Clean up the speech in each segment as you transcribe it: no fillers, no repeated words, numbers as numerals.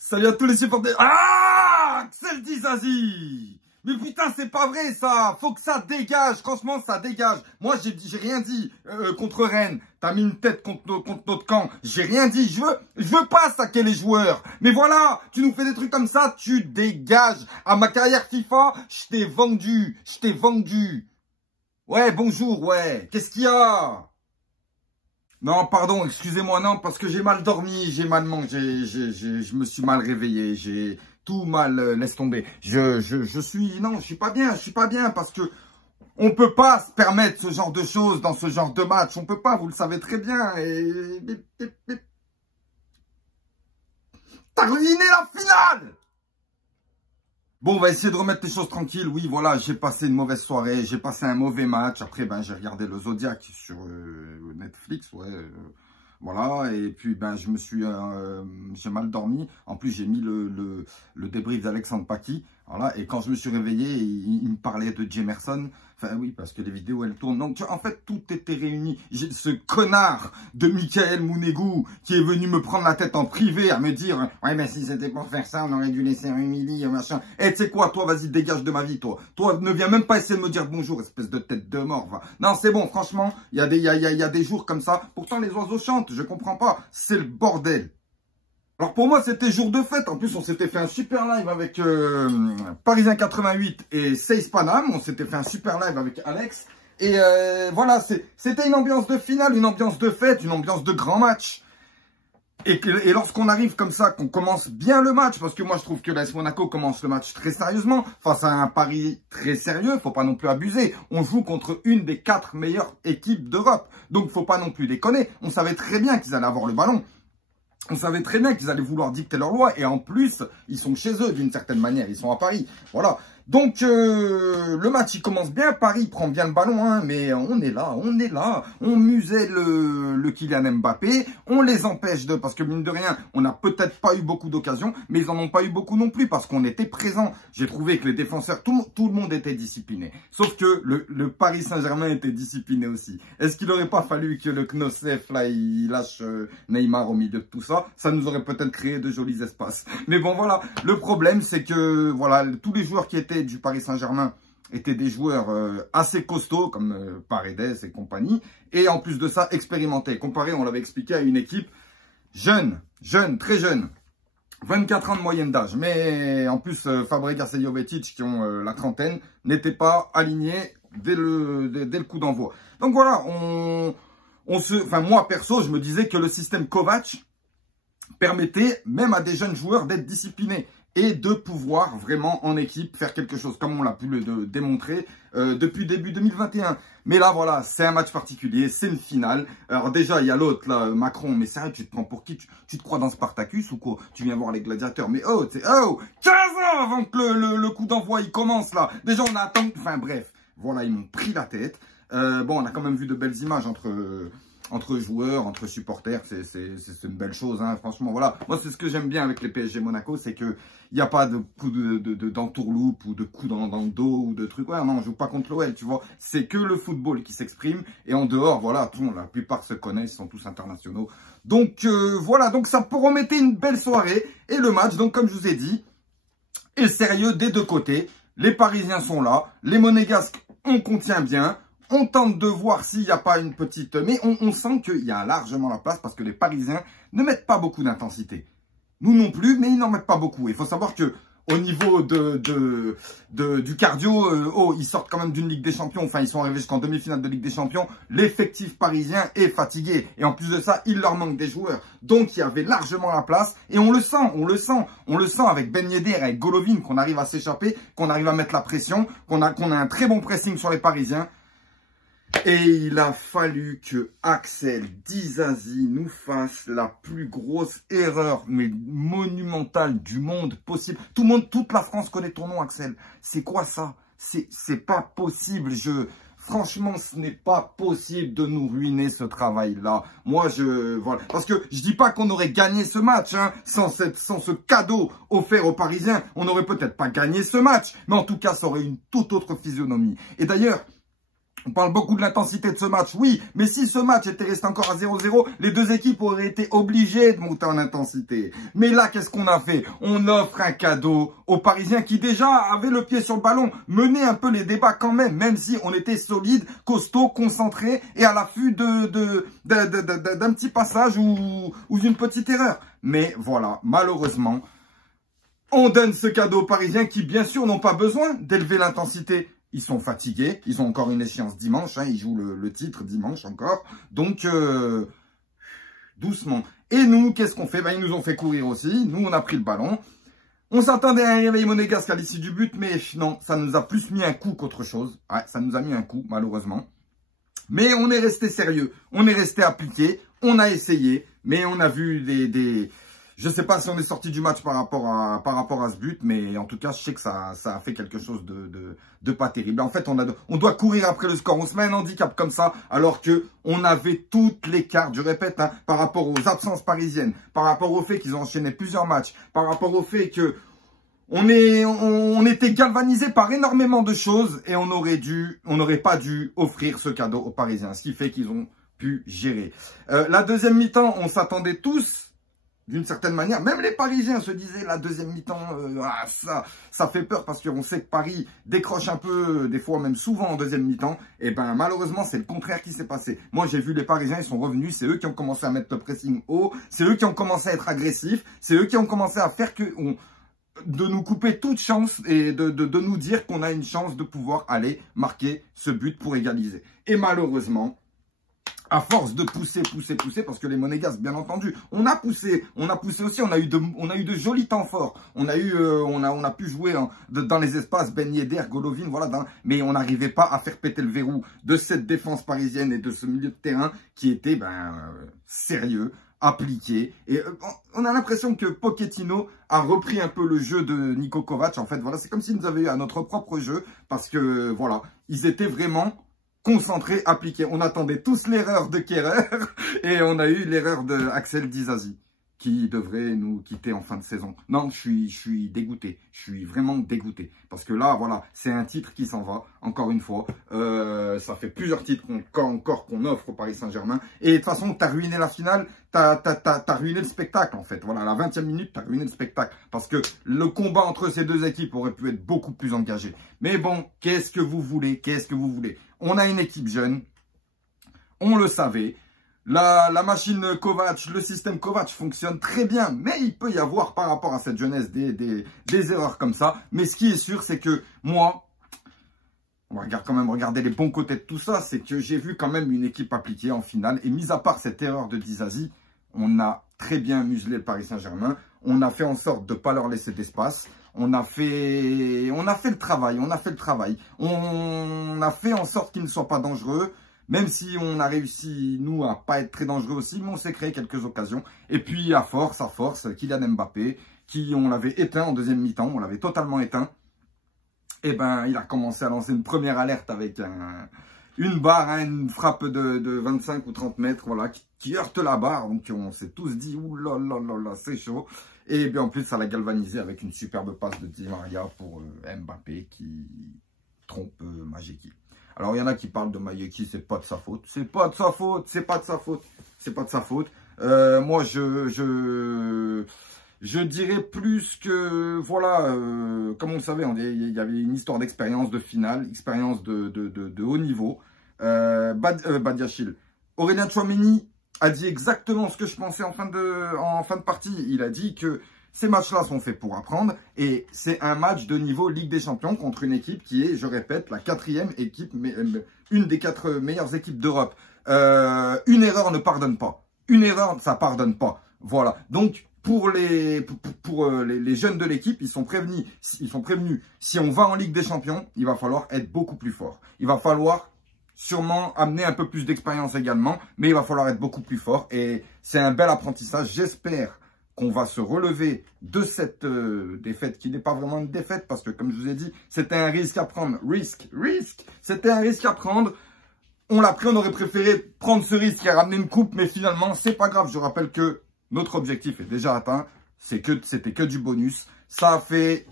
Salut à tous les supporters. Ah, Axel Dizazi. Mais putain, c'est pas vrai ça. Faut que ça dégage. Franchement, ça dégage. Moi, j'ai rien dit contre Rennes. T'as mis une tête contre notre camp. J'ai rien dit. Je veux pas saquer les joueurs. Mais voilà, tu nous fais des trucs comme ça, tu dégages. À ma carrière FIFA, je t'ai vendu. Je t'ai vendu. Ouais, bonjour, ouais. Qu'est-ce qu'il y a? Non, pardon, excusez-moi, non, parce que j'ai mal dormi, j'ai mal mangé, je me suis mal réveillé, j'ai tout mal, laisse tomber. Non, je suis pas bien, parce que on peut pas se permettre ce genre de choses dans ce genre de match, on peut pas, vous le savez très bien, t'as ruiné la finale! Bon, on va essayer de remettre les choses tranquilles. Oui, voilà, j'ai passé une mauvaise soirée, j'ai passé un mauvais match. Après, ben, j'ai regardé le Zodiac sur Netflix, ouais. Voilà, et puis, ben, j'ai mal dormi. En plus, j'ai mis le débrief d'Alexandre Paquis. Voilà, et quand je me suis réveillé, il me parlait de Jemerson. Enfin, oui, parce que les vidéos, elles tournent. Donc, en fait, tout était réuni. J'ai ce connard de Michael Mounegou qui est venu me prendre la tête en privé à me dire « Ouais, mais si c'était pour faire ça, on aurait dû laisser Emily, machin. » Eh, tu sais quoi, toi, vas-y, dégage de ma vie, toi. Toi, ne viens même pas essayer de me dire bonjour, espèce de tête de mort, va. Non, c'est bon, franchement, il y a des jours comme ça. Pourtant, les oiseaux chantent, je comprends pas. C'est le bordel. Alors pour moi, c'était jour de fête. En plus, on s'était fait un super live avec Parisien 88 et Seis Panam. On s'était fait un super live avec Alex. Et voilà, c'était une ambiance de finale, une ambiance de fête, une ambiance de grand match. Et lorsqu'on arrive comme ça, qu'on commence bien le match, parce que moi je trouve que l'AS Monaco commence le match très sérieusement, face à un Paris très sérieux, faut pas non plus abuser. On joue contre une des 4 meilleures équipes d'Europe. Donc faut pas non plus déconner. On savait très bien qu'ils allaient avoir le ballon. On savait très bien qu'ils allaient vouloir dicter leur loi. Et en plus, ils sont chez eux d'une certaine manière. Ils sont à Paris. Voilà. Donc, le match, il commence bien. Paris prend bien le ballon. Hein, mais on est là. On muselle le Kylian Mbappé. On les empêche de... Parce que mine de rien, on n'a peut-être pas eu beaucoup d'occasions. Mais ils en ont pas eu beaucoup non plus. Parce qu'on était présents. J'ai trouvé que les défenseurs, tout le monde était discipliné. Sauf que le Paris Saint-Germain était discipliné aussi. Est-ce qu'il n'aurait pas fallu que le Knosef, là, il lâche Neymar au milieu de tout ça? Ça nous aurait peut-être créé de jolis espaces. Mais bon, voilà. Le problème, c'est que, voilà, tous les joueurs qui étaient du Paris Saint-Germain étaient des joueurs assez costauds, comme Paredes et compagnie. Et en plus de ça, expérimentés. Comparé, on l'avait expliqué, à une équipe jeune, très jeune. 24 ans de moyenne d'âge. Mais en plus, Fabregas et Jovetic, qui ont la trentaine, n'étaient pas alignés dès le coup d'envoi. Donc voilà, moi, perso, je me disais que le système Kovac permettait même à des jeunes joueurs d'être disciplinés et de pouvoir vraiment en équipe faire quelque chose, comme on l'a pu le démontrer depuis début 2021. Mais là, voilà, c'est un match particulier, c'est une finale. Alors déjà, il y a l'autre, là, Macron, mais sérieux, tu te prends pour qui? Tu te crois dans Spartacus ou quoi? Tu viens voir les gladiateurs, mais 15 ans avant que le coup d'envoi, il commence, là. Déjà, on a attendu, enfin bref, voilà, ils m'ont pris la tête. Bon, on a quand même vu de belles images entre joueurs, entre supporters, c'est une belle chose, hein, franchement, voilà. Moi, c'est ce que j'aime bien avec les PSG Monaco, c'est que il n'y a pas de coup d'entourloupe ou de coup dans le dos ou de trucs. Ouais, non, on joue pas contre l'OL, tu vois. C'est que le football qui s'exprime. Et en dehors, voilà, tout le monde, la plupart se connaissent, ils sont tous internationaux. Donc, voilà, donc ça promettait une belle soirée. Et le match, donc, comme je vous ai dit, est sérieux des deux côtés. Les Parisiens sont là. Les Monégasques, on contient bien. On tente de voir s'il n'y a pas une petite... Mais on sent qu'il y a largement la place parce que les Parisiens ne mettent pas beaucoup d'intensité. Nous non plus, mais ils n'en mettent pas beaucoup. Il faut savoir que au niveau du cardio, ils sortent quand même d'une Ligue des Champions. Enfin, ils sont arrivés jusqu'en demi-finale de Ligue des Champions. L'effectif parisien est fatigué. Et en plus de ça, il leur manque des joueurs. Donc, il y avait largement la place. Et on le sent avec Ben Yedder, avec Golovin, qu'on arrive à s'échapper, qu'on arrive à mettre la pression, qu'on a un très bon pressing sur les Parisiens. Et il a fallu que Axel Dizazi nous fasse la plus grosse erreur, mais monumentale du monde possible. Toute la France connaît ton nom, Axel. C'est quoi ça? C'est pas possible. Franchement, ce n'est pas possible de nous ruiner ce travail-là. Moi, voilà. Parce que je dis pas qu'on aurait gagné ce match, hein, sans ce cadeau offert aux Parisiens. On n'aurait peut-être pas gagné ce match, mais en tout cas, ça aurait une toute autre physionomie. Et d'ailleurs, On parle beaucoup de l'intensité de ce match, oui, mais si ce match était resté encore à 0-0, les deux équipes auraient été obligées de monter en intensité. Mais là, qu'est-ce qu'on a fait? On offre un cadeau aux Parisiens qui déjà avaient le pied sur le ballon, menaient un peu les débats quand même si on était solide, costaud, concentré et à l'affût d'un petit passage ou d'une petite erreur. Mais voilà, malheureusement, on donne ce cadeau aux Parisiens qui, bien sûr, n'ont pas besoin d'élever l'intensité. Ils sont fatigués, ils ont encore une échéance dimanche, hein, ils jouent le titre dimanche encore. Donc, doucement. Et nous, qu'est-ce qu'on fait? Ils nous ont fait courir aussi. Nous, on a pris le ballon. On s'attendait à un réveil monégasque à l'issue du but, mais non, ça nous a plus mis un coup qu'autre chose. Ouais, ça nous a mis un coup, malheureusement. Mais on est resté sérieux, on est resté appliqué, on a essayé, mais on a vu je sais pas si on est sorti du match par rapport à ce but, mais en tout cas, je sais que ça a fait quelque chose de pas terrible. En fait, on doit courir après le score. On se met un handicap comme ça, alors que on avait toutes les cartes, je répète, hein, par rapport aux absences parisiennes, par rapport au fait qu'ils ont enchaîné plusieurs matchs, par rapport au fait que on était galvanisé par énormément de choses et on n'aurait pas dû offrir ce cadeau aux Parisiens, ce qui fait qu'ils ont pu gérer. La deuxième mi-temps, on s'attendait tous, d'une certaine manière, même les Parisiens se disaient la deuxième mi-temps, ça fait peur parce qu'on sait que Paris décroche un peu, des fois même souvent en deuxième mi-temps. Et ben malheureusement, c'est le contraire qui s'est passé. Moi, j'ai vu les Parisiens, ils sont revenus, c'est eux qui ont commencé à mettre le pressing haut, c'est eux qui ont commencé à être agressifs, c'est eux qui ont commencé à faire de nous couper toute chance et de nous dire qu'on a une chance de pouvoir aller marquer ce but pour égaliser. Et malheureusement, à force de pousser, parce que les Monégasques, bien entendu, on a poussé aussi, on a eu de jolis temps forts. On a pu jouer dans les espaces, Ben Yedder, Golovin, voilà, mais on n'arrivait pas à faire péter le verrou de cette défense parisienne et de ce milieu de terrain qui était, sérieux, appliqué. Et on a l'impression que Pochettino a repris un peu le jeu de Niko Kovac. En fait, voilà, c'est comme s'ils nous avaient eu à notre propre jeu, parce que, voilà, ils étaient vraiment concentrés, appliqués. On attendait tous l'erreur de Kehrer et on a eu l'erreur de Axel Disasi qui devrait nous quitter en fin de saison. Non, je suis dégoûté. Je suis vraiment dégoûté. Parce que là, voilà, c'est un titre qui s'en va, encore une fois. Ça fait plusieurs titres qu'on offre au Paris Saint-Germain. Et de toute façon, tu as ruiné la finale, tu as ruiné le spectacle, en fait. Voilà, à la 20e minute, tu as ruiné le spectacle. Parce que le combat entre ces deux équipes aurait pu être beaucoup plus engagé. Mais bon, qu'est-ce que vous voulez? Qu'est-ce que vous voulez? On a une équipe jeune. On le savait. La machine Kovac, le système Kovac fonctionne très bien, mais il peut y avoir par rapport à cette jeunesse des erreurs comme ça. Mais ce qui est sûr, c'est que moi, on va quand même regarder les bons côtés de tout ça, c'est que j'ai vu quand même une équipe appliquée en finale. Et mis à part cette erreur de Disasi, on a très bien muselé le Paris Saint-Germain. On a fait en sorte de ne pas leur laisser d'espace. On a fait le travail, on a fait en sorte qu'ils ne soient pas dangereux. Même si on a réussi, nous, à pas être très dangereux aussi, mais on s'est créé quelques occasions. Et puis, à force, Kylian Mbappé, on l'avait éteint en deuxième mi-temps, on l'avait totalement éteint. Et ben, il a commencé à lancer une première alerte avec une barre, une frappe de 25 ou 30 mètres, voilà, qui heurte la barre. Donc, on s'est tous dit, ouh là là là là, c'est chaud. Et bien, en plus, ça l'a galvanisé avec une superbe passe de Di Maria pour Mbappé qui trompe Majeki. Alors, il y en a qui parlent de Majeki, c'est pas de sa faute. C'est pas de sa faute, c'est pas de sa faute, c'est pas de sa faute. Moi, je dirais plus que, voilà, comme on le savait, il y avait une histoire d'expérience de finale, expérience de haut niveau. Badiachil. Aurélien Tchouaméni a dit exactement ce que je pensais en fin de partie. Il a dit que ces matchs-là sont faits pour apprendre et c'est un match de niveau Ligue des Champions contre une équipe qui est, je répète, la 4e équipe, une des 4 meilleures équipes d'Europe. Une erreur ne pardonne pas. Une erreur, ça pardonne pas. Voilà. Donc, pour les jeunes de l'équipe, ils sont prévenus. Si on va en Ligue des Champions, il va falloir être beaucoup plus fort. Il va falloir sûrement amener un peu plus d'expérience également, mais il va falloir être beaucoup plus fort. Et c'est un bel apprentissage. J'espère qu'on va se relever de cette défaite qui n'est pas vraiment une défaite parce que, comme je vous ai dit, c'était un risque à prendre. C'était un risque à prendre. On l'a pris, on aurait préféré prendre ce risque et ramener une coupe, mais finalement, c'est pas grave. Je rappelle que notre objectif est déjà atteint. C'était que du bonus. Ça a fait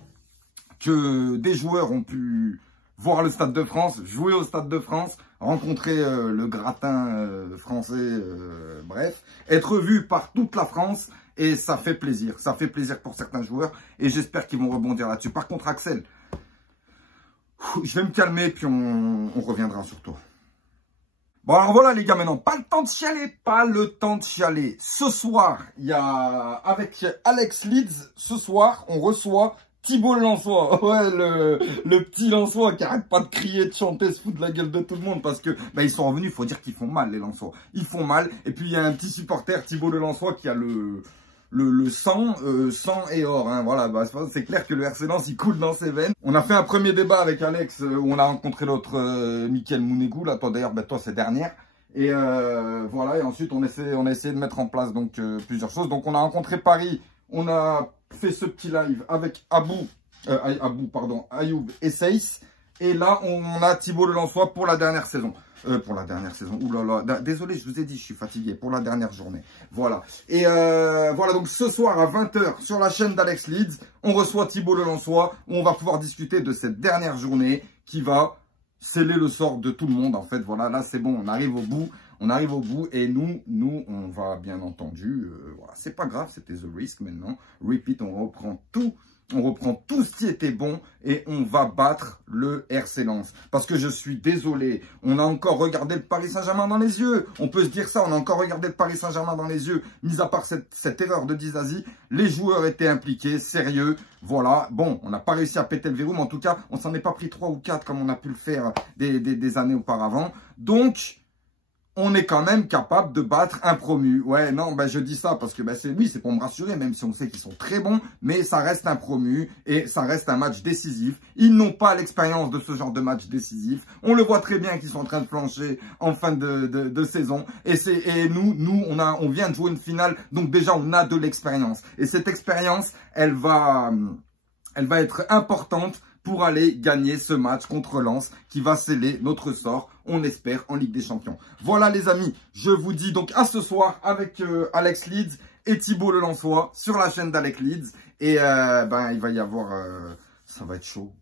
que des joueurs ont pu voir le Stade de France, jouer au Stade de France, rencontrer le gratin français, bref, être vu par toute la France et ça fait plaisir. Ça fait plaisir pour certains joueurs et j'espère qu'ils vont rebondir là-dessus. Par contre, Axel, je vais me calmer puis on reviendra sur toi. Bon, alors voilà les gars, maintenant, pas le temps de chialer, pas le temps de chialer. Ce soir, il y a, avec Alex Leeds, ce soir, on reçoit Thibaut le Lensois. Ouais, le petit Lensois qui arrête pas de crier, de chanter, se fout de la gueule de tout le monde parce que, ils sont revenus, il faut dire qu'ils font mal, les Lensois. Ils font mal. Et puis, il y a un petit supporter, Thibaut le Lensois, qui a le sang et or, hein. Voilà, c'est clair que le RC Lens il coule dans ses veines. On a fait un premier débat avec Alex où on a rencontré l'autre Mickaël Mounegou, là, toi d'ailleurs, toi c'est dernière. Et voilà, et ensuite on a essayé de mettre en place donc plusieurs choses. Donc on a rencontré Paris, on a fait ce petit live avec Ayoub et Seyss. Et là on a Thibaut le Lensois pour la dernière saison. Pour la dernière saison, oulala, désolé, je vous ai dit, je suis fatigué, pour la dernière journée. Voilà. Et voilà, donc ce soir à 20 h sur la chaîne d'Alex Leeds, on reçoit Thibaut le Lensois, où on va pouvoir discuter de cette dernière journée qui va sceller le sort de tout le monde. En fait, voilà, là c'est bon, on arrive au bout. On arrive au bout et nous, on va bien entendu, voilà, c'est pas grave, c'était The Risk maintenant. Repeat, on reprend tout ce qui était bon et on va battre le RC Lens. Parce que je suis désolé, on a encore regardé le Paris Saint-Germain dans les yeux. On peut se dire ça, on a encore regardé le Paris Saint-Germain dans les yeux. Mis à part cette erreur de Dizazi, les joueurs étaient impliqués, sérieux. Voilà, bon, on n'a pas réussi à péter le verrou, mais en tout cas, on s'en est pas pris 3 ou 4 comme on a pu le faire des années auparavant. Donc, on est quand même capable de battre un promu. Ouais, non, je dis ça parce que c'est pour me rassurer, même si on sait qu'ils sont très bons, mais ça reste un promu et ça reste un match décisif. Ils n'ont pas l'expérience de ce genre de match décisif. On le voit très bien qu'ils sont en train de flancher en fin de saison. Et nous, on vient de jouer une finale, donc déjà on a de l'expérience. Et cette expérience, elle va être importante pour aller gagner ce match contre Lens qui va sceller notre sort, on espère, en Ligue des Champions. Voilà les amis, je vous dis donc à ce soir avec Alex Leeds et Thibaut le Lensois sur la chaîne d'Alex Leeds. Et il va y avoir, ça va être chaud.